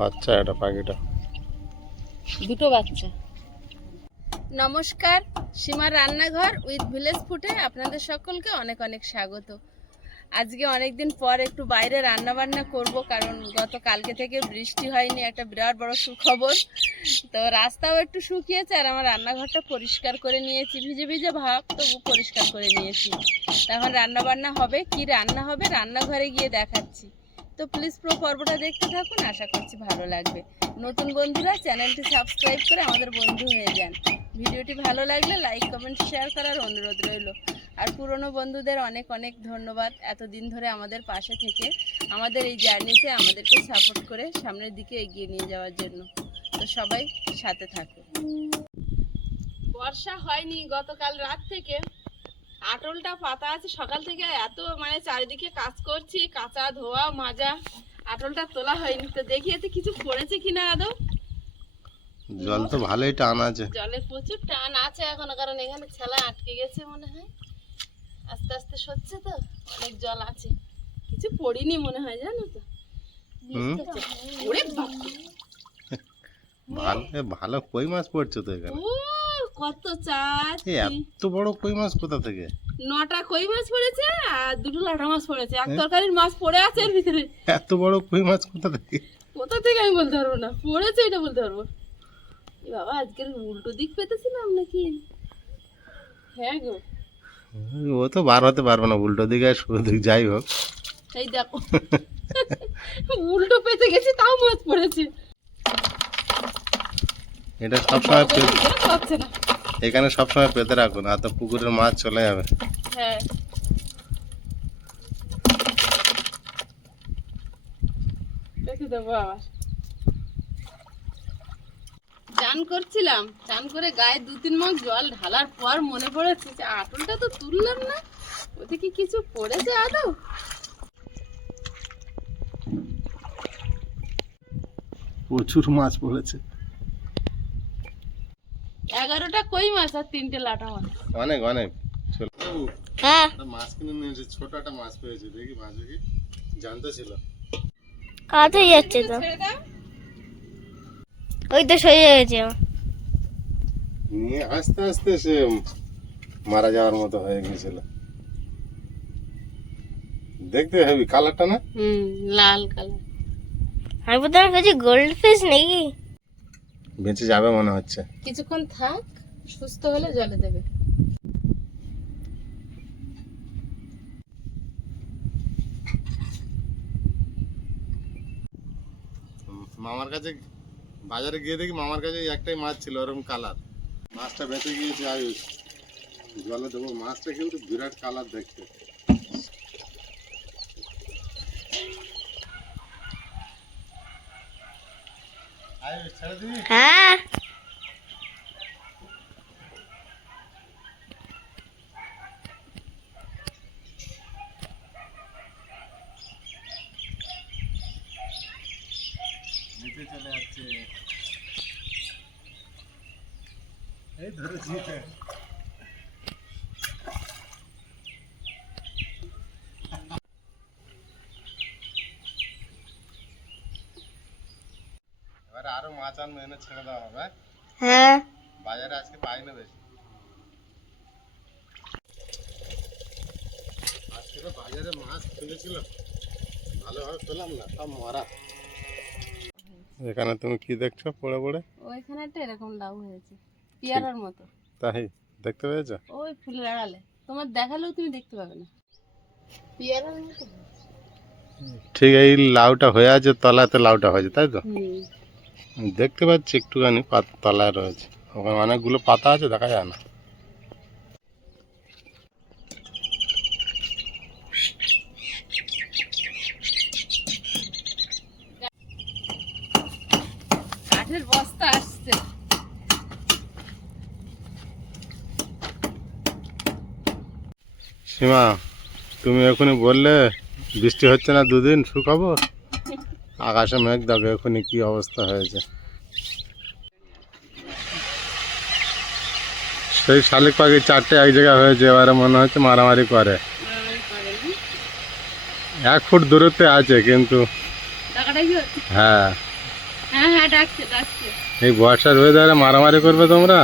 বাচ্চা, এটা পাখিটা। দুটো বাচ্চা। নমস্কার, সীমার রান্নাঘর উইথ ভিলেজ ফুটে আপনাদের সকলকে অনেক অনেক স্বাগত। আজকে অনেকদিন পর একটু বাইরে রান্না বান্না করব, কারণ গত কালকে থেকে বৃষ্টি হয়নি, একটা বিরাট বড় সুখবর। তো রাস্তাও একটু শুকিয়েছে আর আমার রান্নাঘরটা পরিষ্কার করে নিয়েছি, ভিজে ভিজে ভাব, তবু পরিষ্কার করে নিয়েছি। এখন রান্না বান্না হবে, কি রান্না হবে, রান্নাঘরে গিয়ে দেখাচ্ছি। তো প্লিজ প্রো পর্বটা দেখতে থাকুন, আশা করছি ভালো লাগবে। নতুন বন্ধুরা, চ্যানেলটি সাবস্ক্রাইব করে আমাদের বন্ধু হয়ে যান। ভিডিওটি ভালো লাগলে লাইক কমেন্ট শেয়ার করার অনুরোধ রইল। আর পুরনো বন্ধুদের অনেক অনেক ধন্যবাদ এতদিন ধরে আমাদের পাশে থেকে, আমাদের এই জার্নিতে আমাদেরকে সাপোর্ট করে সামনের দিকে এগিয়ে নিয়ে যাওয়ার জন্য। তো সবাই সাথে থাকে বর্ষা হয়নি গতকাল রাত থেকে। আটলটা পাতা আছে সকাল থেকে এত মানে চারিদিকে কাজ করছি কাঁচা ধোয়া মাজা আটলটা তোলা হয়নি। তো দেখি এতে কিছু পড়েছে কিনা আদৌ? জল তো ভালোই টান আছে। জলে প্রচুর টান আছে এখন কারণ এখানে ছেলা আটকে গেছে মনে হয়। আস্তে আস্তে সচ্ছে তো অনেক জল আছে। কিছু পড়িনি মনে হয় জানো তো। ভালো ভালো কই মাছ পড়ছো তো এখানে? কত এ, এত বড় কই মাছ কোথা থেকে? নটা কই মাছ পড়েছে আর দুটো লাটা মাছ পড়েছে। এক তরকারির মাছ পড়ে আছে এর ভিতরে। এত বড় কই মাছ কোথা থেকে? কোথা থেকে আমি বলতে পারব না। পড়েছে এটা বলতে পারব। বাবা আজকের উল্টো দিক পেতেছিলাম নাকি? হ্যাঁ গো। ও তো বার হতে পারবে না উল্টো দিকে শুরু দিক যাই হোক। এই দেখো। উল্টো পেতে গেছি তাও মাছ পড়েছে। এটা সবসময় পে- বেরোতে না। এখানে সবসময় পেতে রাখুন আর তো পুকুরের মাছ চলে যাবে। হ্যাঁ। চান করছিলাম চান করে গায়ে দু তিন মাস জল ঢালার পর মনে পড়েছে যে আটলটা তো তুললাম না। ওতে কি কিছু পড়েছে আদৌ? প্রচুর মাছ পড়েছে। এগারোটা কই মাছ আর তিনটে লাটা মাছ? অনেক অনেক। হ্যাঁ। মাছ কিনে নিয়েছে ছোট একটা মাছ পেয়েছে দেখি মাছ দেখি। জানতে ছিল। কাতে যাচ্ছে তো। ওই তো সরে গেছে। নিয়ে আস্তে আস্তে সে মারা যাওয়ার মতো হয়ে গেছিল দেখতে হেবি কালারটা না? হুম লাল কালার আমি প্রথমে কাছে গোল্ড ফিশ নাকি? বেঁচে যাবে মনে হচ্ছে। কিছুক্ষণ থাক সুস্থ হলে জলে দেবে। মামার কাছে বাজারে গিয়ে দেখি মামার কাছে একটাই মাছ ছিল ওরকম কালার। মাছটা বেঁচে গিয়েছে আয়ুষ জলে দেবো। মাছটা কিন্তু বিরাট কালার দেখতে আয়ুষ ছেড়ে দিবি হ্যাঁ। চলে যাচ্ছে। এই ধরেছি এবারে ছেড়ে দেওয়া হবে হ্যাঁ? বাজারে আজকে পাই না বেশি। আজকে তো বাজারে মাছ ভালোভাবে পেলাম না সব মরা। এখানে তুমি কি দেখছ পড়ে পড়ে? ওইখানে একটা এরকম লাউ হয়েছে পেয়ারার মতো। তাই? দেখতে পেয়েছ? ওই ফুলের আড়ালে। তোমার দেখালেও তুমি দেখতে পাবে না। পেয়ারার মতো। ঠিক এই লাউটা হয়ে আছে তলাতে লাউটা হয়েছে তাই তো? হুম। দেখতে পাচ্ছি একটুখানি তলায় রয়েছে। ওখানে অনেকগুলো পাতা আছে দেখা যায় না। বস্তা আসছে। সীমা তুমি এখনই বললে বৃষ্টি হচ্ছে না দুদিন শুকাবো? আকাশে মেঘ দেখো এখনই কি অবস্থা হয়েছে। সেই শালিক পাখি চারটে এক জায়গায় হয়েছে এবারে মনে হচ্ছে মারামারি করে? এক ফুট দূরত্বে আছে কিন্তু হ্যাঁ। হ্যাঁ হ্যাঁ এই বর্ষার ওয়েদারে মারামারি করবে তোমরা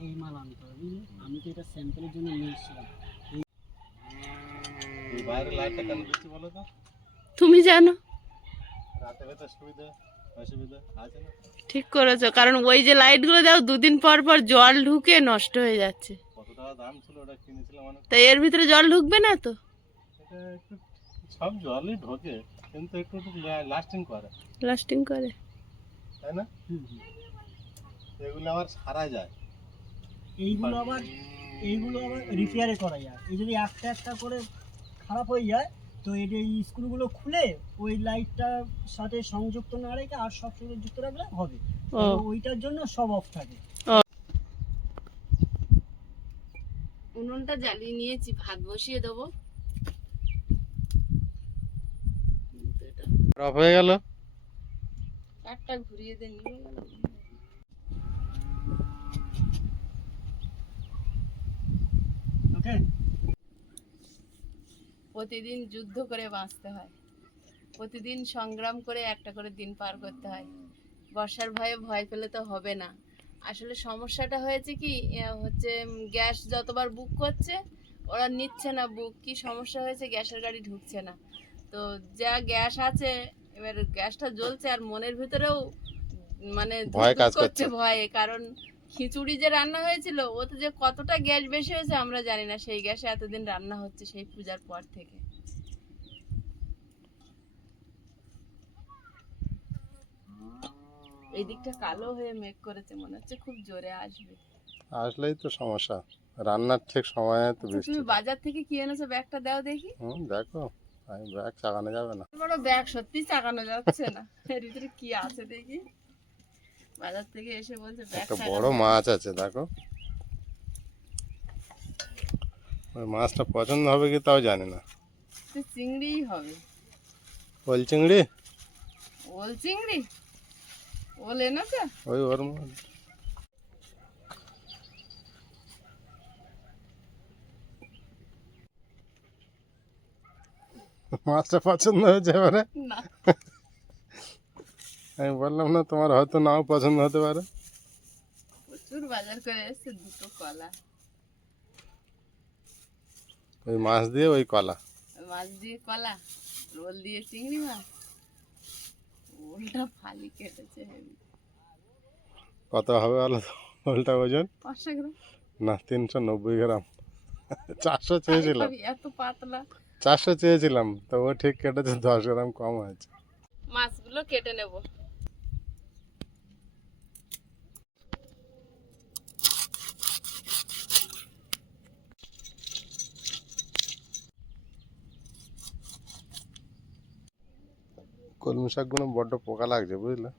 এই হবে আমি তো এটা স্যাম্পলের জন্য নিয়েছিলাম। বাইরে লাইটটা কেন দিচ্ছি বলো তো? তুমি জানো। রাতে বেতে সুবিধা অসুবিধা আছে না? ঠিক করেছ কারণ ওই যে লাইটগুলো দাও দুদিন পর পর জল ঢুকে নষ্ট হয়ে যাচ্ছে। কত টাকা দাম ছিল ওটা কিনেছিলাম অনেক। তাই এর ভিতরে জল ঢুকবে না তো? এটা একটু সব জলই ঢোকে কিন্তু একটু একটু লাস্টিং করে। লাস্টিং করে। তাই না। এগুলো আবার সারা যায়। এইগুলো আবার এইগুলো আবার রিপেয়ারে করা যায়। এই যদি একটা একটা করে খারাপ হয়ে যায় তো এটা এই স্ক্রুগুলো খুলে ওই লাইটটার সাথে সংযুক্ত না রেখে আর সব সঙ্গে যুক্ত রাখলে হবে। ওইটার জন্য সব অফ থাকে। উনুনটা জ্বালিয়ে নিয়েছি ভাত বসিয়ে দেবো। অফ হয়ে গেল? কাঠটা ঘুরিয়ে দিয়ে নিয়ে গেল ওকে প্রতিদিন যুদ্ধ করে বাঁচতে হয়। প্রতিদিন সংগ্রাম করে একটা করে দিন পার করতে হয়। বর্ষার ভয়ে ভয় পেলে তো হবে না। আসলে সমস্যাটা হয়েছে কি হচ্ছে গ্যাস যতবার বুক করছে ওরা নিচ্ছে না বুক। কি সমস্যা হয়েছে গ্যাসের গাড়ি ঢুকছে না। তো যা গ্যাস আছে এবার গ্যাসটা জ্বলছে আর মনের ভিতরেও মানে ভয় কাজ করছে। ভয়ে। কারণ খিচুড়ি যে রান্না হয়েছিল ওতে যে কতটা গ্যাস বেশি হয়েছে আমরা জানি না সেই গ্যাসে এতদিন রান্না হচ্ছে সেই পূজার পর থেকে। এই দিকটা কালো হয়ে মেঘ করেছে মনে হচ্ছে খুব জোরে আসবে। আসলেই তো সমস্যা রান্নার ঠিক সময়ে তো আচ্ছা, বৃষ্টি তুমি বাজার থেকে কি এনেছো? ব্যাগটা দাও দেখি। হুম দেখো আমি ব্যাগ চাগানো যাবে না। বড় ব্যাগ সত্যি চাকানো যাচ্ছে না। এর ভিতরে কি আছে দেখি। বাজার থেকে এসে বলছে ব্যাগ একটা বড় মাছ আছে দেখো। ওই মাছটা পছন্দ হবে কি তাও জানি না। চিংড়িই হবে। ওল চিংড়ি? ওল চিংড়ি? ওল এনেছে? ওই ওর মধ্যে। মাছটা পছন্দ হয়েছে এবারে না। আমি বললাম না তোমার হয়তো নাও পছন্দ হতে পারে। প্রচুর বাজার করে এসছে দুটো কলা। ওই মাছ দিয়ে ওই কলা। মাছ দিয়ে কলা রোল দিয়ে চিংড়ি মাছ। ওলটা ফালি কেটেছে কত হবে বলো ওলটা ওজন? পাঁচশো গ্রাম। না তিনশো নব্বই গ্রাম। চারশো চেয়েছিলাম। এত পাতলা। চারশো চেয়েছিলাম তো ও ঠিক কেটেছে দশ গ্রাম কম হয়েছে। মাছগুলো কেটে নেব। কলমি শাকগুলো বড্ড পোকা লাগছে বুঝলে?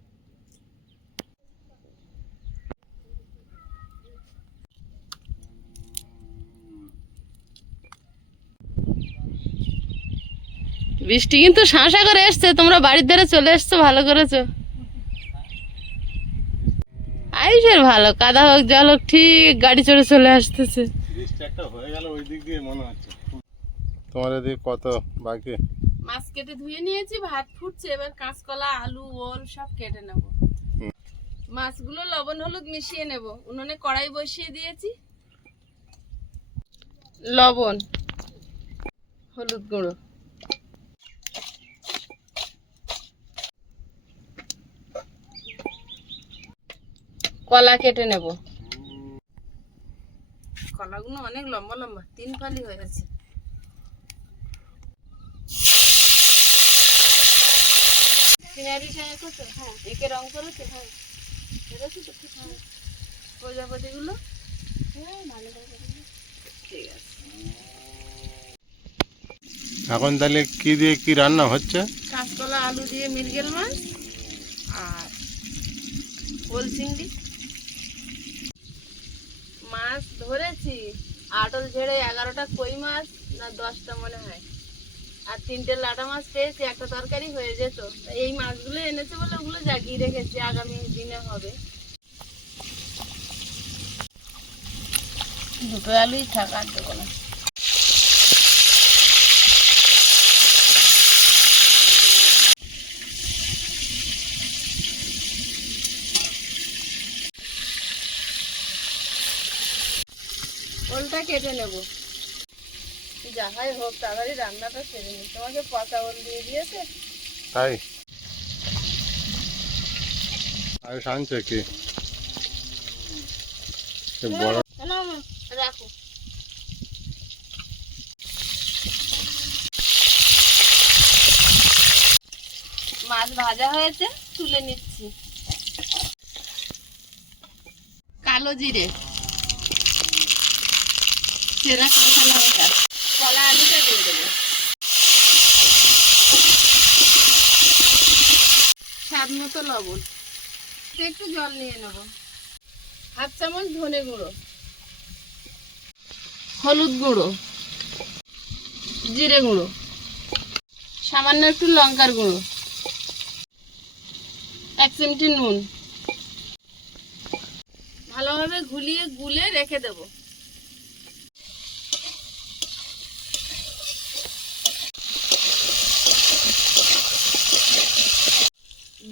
বৃষ্টি কিন্তু শাঁসা করে এসছে তোমরা বাড়ির ধারে চলে এসছো ভালো করেছ। আইসের ভালো কাদা হোক জল হোক ঠিক গাড়ি চড়ে চলে আসতেছে। বৃষ্টি একটা হয়ে গেল ওই দিক দিয়ে মনে হচ্ছে। তোমার এদিকে কত বাকি? মাছ কেটে ধুয়ে নিয়েছি, ভাত ফুটছে, এবার কাঁচকলা, আলু, ওল সব কেটে নেব। মাছগুলো লবণ হলুদ মিশিয়ে নেব। উনুনে কড়াই বসিয়ে দিয়েছি। লবণ, হলুদ গুঁড়ো। কলা কেটে নেব। কলাগুলো অনেক লম্বা লম্বা, তিন ফালি হয়েছে সিনারি ছায়া করছ? হ্যাঁ। একে রং করেছ? হ্যাঁ। করেছ তো হ্যাঁ। প্রজাপতিগুলো? হ্যাঁ ভালো করে ঠিক আছে। এখন তাহলে কি দিয়ে কি রান্না হচ্ছে? কাঁচকলা আলু দিয়ে মিরগেল মাছ আর ওল চিংড়ি। মাছ ধরেছি। আটল ঝেড়ে এগারোটা কই মাছ না দশটা মনে হয়। আর তিনটে লাটা মাছ পেয়েছি, একটা তরকারি হয়ে যেত। এই মাছগুলো এনেছে বলে ওগুলো জাগিয়ে রেখেছি আগামী দিনে হবে। দুটো আলুই থাকার দোকান ওলটা কেটে নেব। যাহাই হোক তাড়াতাড়ি রান্নাটা সেরে নি তোমাকে পচা ওল দিয়ে দিয়েছে? তাই? আয়ুষ আনছে কি? বড় রাখো। মাছ ভাজা হয়েছে তুলে নিচ্ছি। কালো জিরে। চেরা কাঁচা লঙ্কা। কলা আলুটা দিয়ে দেবো। স্বাদ মতো লবণ। একটু জল নিয়ে নেব। হাফ চামচ ধনে গুঁড়ো। হলুদ গুঁড়ো। জিরে গুঁড়ো। সামান্য একটু লঙ্কার গুঁড়ো। এক চিমটি নুন। ভালোভাবে ঘুলিয়ে গুলে রেখে দেব।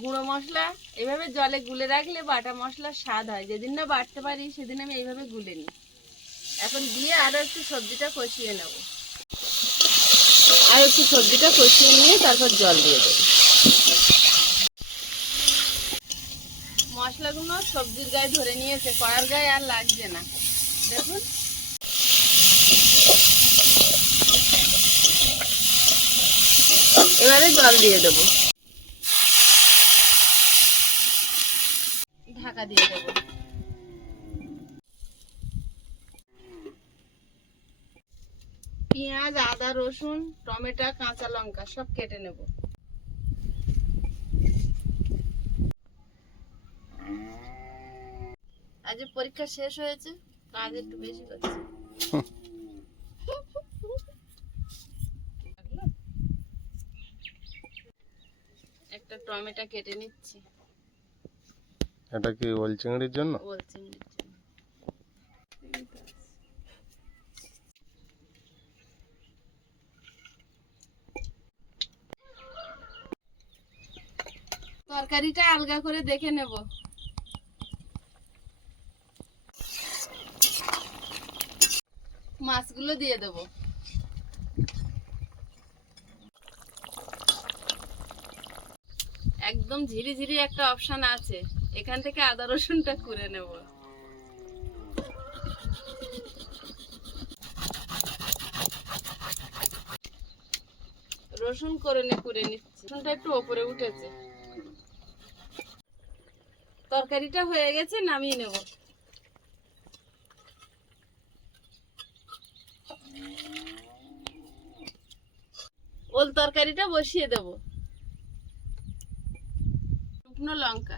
গুঁড়ো মশলা, এভাবে জলে গুলে রাখলে বাটা মশলার স্বাদ হয়। যেদিন না বাটতে পারি, সেদিন আমি এইভাবে গুলে নিই। এখন দিয়ে আরও একটু সবজিটা কষিয়ে নেব। আর একটু সবজিটা কষিয়ে নিয়ে তারপর জল দিয়ে দেবো। মশলাগুলো সবজির গায়ে ধরে নিয়েছে, কড়ার গায়ে আর লাগছে না। দেখুন। এবারে জল দিয়ে দেবো। ঢাকা দিয়ে দেবো। পেঁয়াজ, আদা, রসুন, টমেটো, কাঁচা লঙ্কা সব কেটে নেব। আজ পরীক্ষা শেষ হয়েছে, কাজ একটু বেশি করছে। একটা টমেটো কেটে নিচ্ছি। এটা কি ওল চিংড়ির জন্য? তরকারিটা আলগা করে দেখে নেব। মাছগুলো দিয়ে দেব। একদম ঝিরি ঝিরি একটা অপশন আছে। এখান থেকে আদা রসুনটা করে নেব। রসুন করে নে করে নিচ্ছি। রসুনটা একটু ওপরে উঠেছে। তরকারিটা হয়ে গেছে, নামিয়ে নেব। ওল তরকারিটা বসিয়ে দেব। শুকনো লঙ্কা।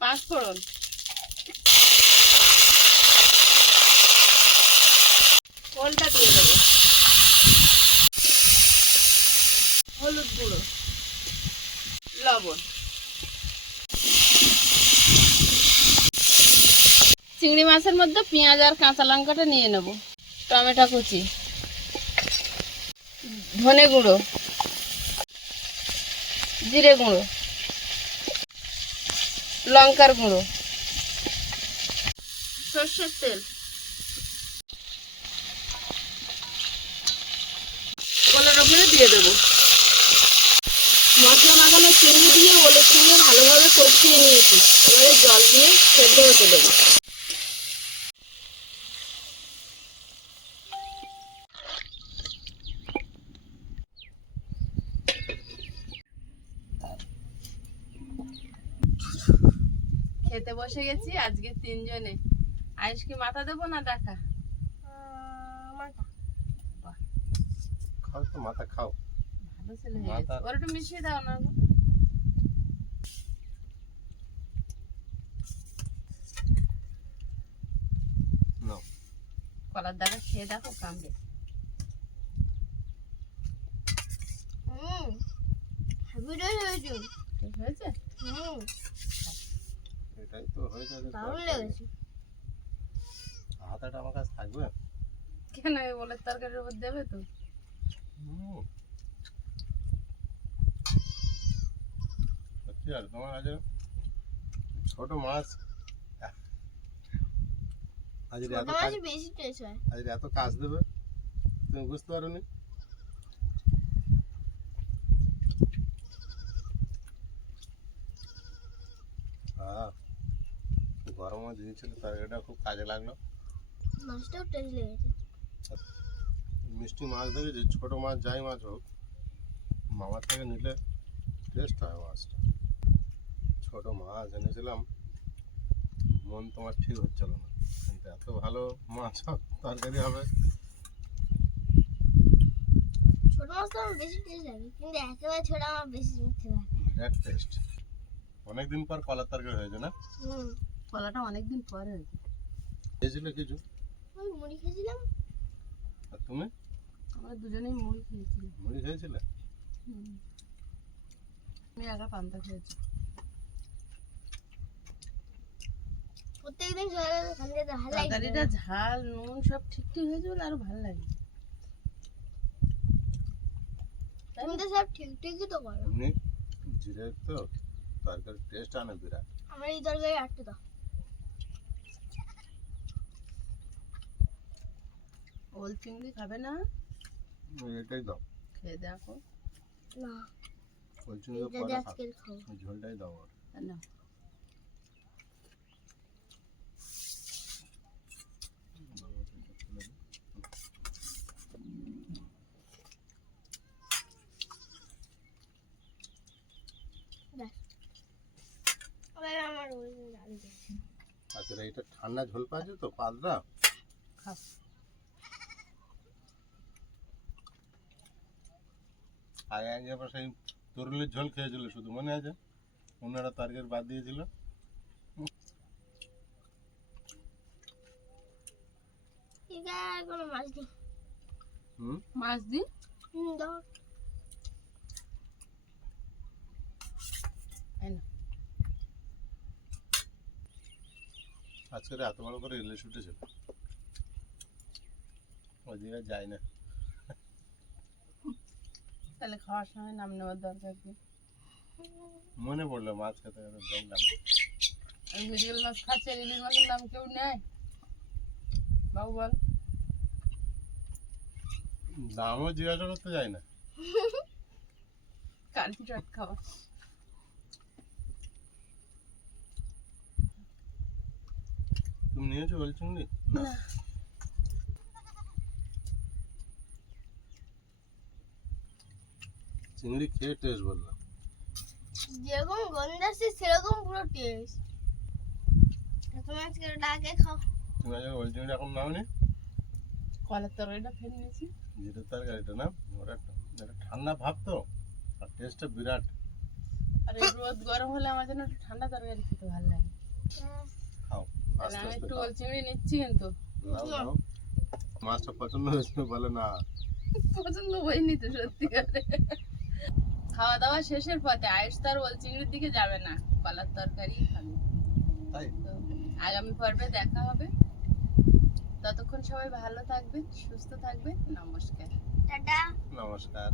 পাঁচফোড়ন ওলটা দিয়ে দেবো। হলুদ গুঁড়ো। লবণ। চিংড়ি মাছের মধ্যে পেঁয়াজ আর কাঁচা লঙ্কাটা নিয়ে নেব। টমেটো কুচি। ধনে গুঁড়ো। জিরে গুঁড়ো। লঙ্কার গুঁড়ো। সর্ষের তেল। কলার উপরে দিয়ে দেবো। মশলা মাখানো চিংড়ি দিয়ে ওলের ভালোভাবে কষিয়ে নিয়েছি। এবারে জল দিয়ে সেদ্ধ হতে দেবো খেতে বসে গেছি আজকে তিনজনে। আয়ুষ কি মাথা দেবো না দেখা খাও তো মাথা খাও। ভালো ছেলে হয়ে গেছে। ওর একটু মিশিয়ে দাও না কলার দাগা খেয়ে দেখো কামড়ে। ঠিক হয়েছে। এই তো হয়ে যাবে দারুণ লেগেছে। আমার কাছে থাকবে? কেন এই বলে তরকারির উপর দেবে তো। সত্যি আর তোমার কাছে ছোট মাছ। আজ এত কাজ বেশি টেস্ট হয়। আজ এত কাজ দেবে? তুমি বুঝতে পারো নি হ্যাঁ গরমও দিয়েছিল তরকারিটা খুব কাজে লাগল। মাছটাও টেস্ট লেগেছে মিষ্টি মাছ দেখে যে ছোটো মাছ যাই মাছ হোক মামার থেকে নিলে টেস্ট হয় মাছটা। ছোটো মাছ এনেছিলাম মন তোমার ঠিক হচ্ছিল না। কিন্তু এত ভালো মাছ হোক, তরকারি হবে। ছোট মাছ তো আমার বেশি টেস্ট লাগে কিন্তু একেবারে ছোট আমার বেশি মিঠে লাগে। বিরাট টেস্ট অনেকদিন পর কলার তরকারি হয়েছে না? হুম। কলাটা অনেকদিন পরে হয়েছে। খেয়েছিল কিছু? ওই মুড়ি খেয়েছিলাম। আর তুমি? আমরা দুজনেই মুড়ি খেয়েছিলাম মুড়ি খেয়েছিলে? আমি একা পান্তা খেয়েছি। প্রত্যেকদিন তরকারিটা ঝাল নুন সব ঠিক ঠিক হয়েছে বলে আরও ভালো লাগে। তুমি তো সব ঠিক ঠিকই তো করো। জিরে তো তরকারির টেস্ট আনে বিরাট। আমার এই তরকারি আটকে দাও। ওল চিংড়ি খাবে না ওই এটাই দাও খেয়ে দেখো না বলছি এটা পরে দিয়ে খাও আজকে খাব ওই ঝোলটাই দাও ওর না আবার আমার ওই আলু দিয়ে। আচ্ছা এটা ঠান্ডা ঝোল পাচ্ছ তো পাতলা খাও আগে আগে আবার সেই তরুলের ঝোল খেয়েছিল শুধু মনে আছে? অন্যরা তরকারি বাদ দিয়েছিল। মাছ। আজকে এত বড় করে ইলিশ উঠেছিল। ওদিকে যাই না। তাহলে খাওয়ার সময় নাম নেওয়ার দরকার কি? মনে পড়ল মাছ খেতে খেতে দেখলাম। আমি মাছ খাচ্ছি ইলিশ মাছের নাম কেউ নেয়? বাবু বল। দামও জিজ্ঞাসা করতে যাই না। কারি চট খাওয়া। তুমি নিয়েছো বল চিংড়ি না। চিংড়ি খেয়ে টেস্ট বললাম যেরকম গন্ধ আসছে সেরকম পুরো টেস্ট তুমি আজকে ডাকে খাও। তুমি আজকে ওল চিংড়ি এখন নাও নি কলার তরকারিটা ফেলে নিয়েছি জিরের তরকারিটা না ওটা এটা ঠান্ডা ভাব তো আর টেস্টটা বিরাট। আর রোদ গরম হলে আমার জন্য একটু ঠান্ডা তরকারি খেতে ভালো লাগে। খাও আমি একটু ওল চিংড়ি নিচ্ছি কিন্তু। মাছটা পছন্দ হয়েছিল বলে না। পছন্দ হয়নি তো সত্যিকারে খাওয়া দাওয়া শেষের পথে আয়ুষ তার ওল চিংড়ির দিকে যাবে না কলার তরকারি খাবে। আগামী পর্বে দেখা হবে। ততক্ষণ সবাই ভালো থাকবেন সুস্থ থাকবেন নমস্কার। টাটা। নমস্কার।